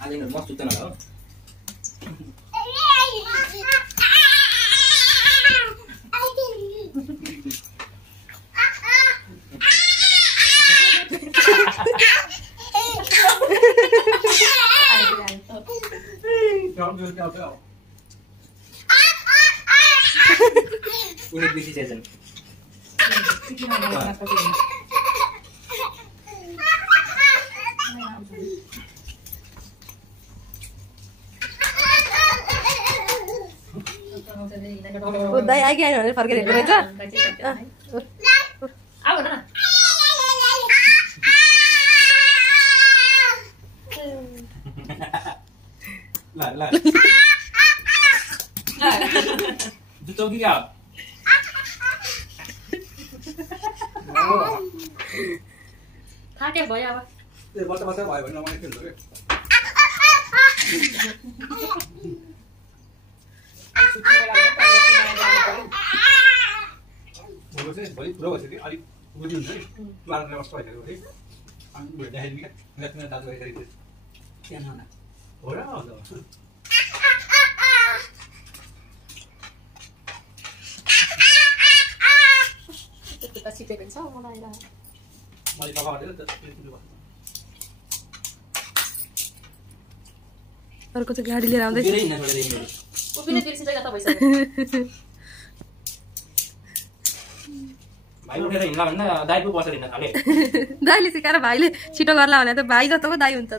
आज इनीहरू मस्त सुत्दैन होला हो उनी बेसी छैछन् दाइ आइके आयो भने फर्केको रहेछ ल जुत्तो कि क्या थाके भयो अब ए बच्चा बच्चा भयो भने मलाई खेल्छु के भोलि चाहिँ भोलि पुरो भएपछि अलिक बुझ्नु हुन्छ है प्लान व्यवस्था भइसक्यो है अनि भोलि देखाइदिनु क्या मेरो दाजु भइसकेको थियो त्यहाँ हो र हजुर त्यस्तो त छिपेको छ मलाई मैले सफा गरेर अर्को चाहिँ गाडी लिएर आउँदैछ धेरै हिँड्न छोडेर हिँड्नु उभिने बिर्सिँदै गएको भइसक्यो भाइ उठेर हिँड्ला भन्दा दाइ पो बसेर हिँड्न थाले दाइले सिकाएर भाइले छिटो गर्ला भने त भाइ जस्तो पो दाइ हुन्छ त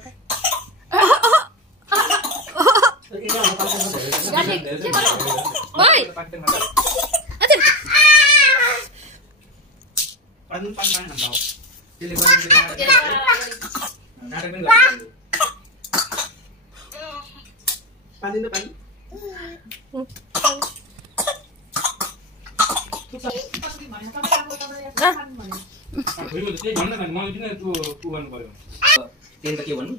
टेन त के भन्नु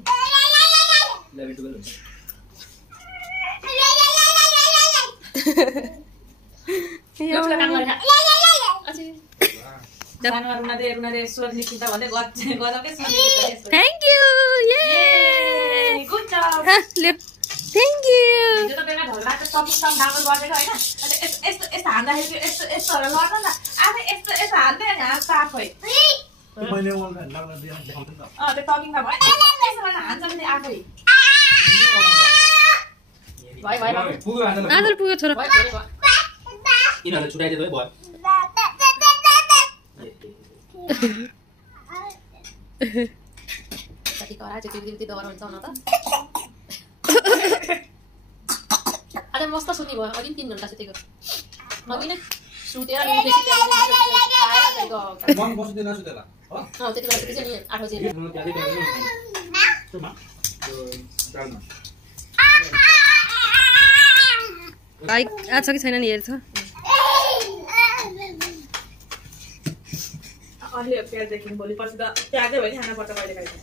11 12 हुन्छ थ्याङ्क यू ये good job thank you yo त बेला ढल्ला त टपिकसँग डाउनलोड गरेको हैन अनि यस्तो यस्तो हान्दाखेरि यस्तो यस्तोहरु लड्छ नि त आफै यस्तो यस्तो हान्दै अनि हात आफै मैले मलाई लाग्न देखाउँछ नि त त्यो टकिङमा भयो यस्तो गर्न हान्छ नि आफै भाइ भाइ पुग्यो आजल पुग्यो छोरा यिनीहरुले छुटाइदियो भयो कति करा चाहिँ त्यो दबार हुन्छ न त अरे मस्त सुन्नी भयो अघि 3 घण्टा सुतेको अघि नै सुतेर नि बेसी खाएर गएको मन बस्दैन सुतेला हो त्यति बेला सुतेछ नि 8 बजे भाइ आज कि छैन नि हेर्छ अलि प्याज देखिन भोलि पर्सि त प्याजै भयो खाना पर्छ कहिले कहिले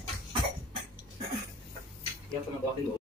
यहाँ त म बक्दिन हो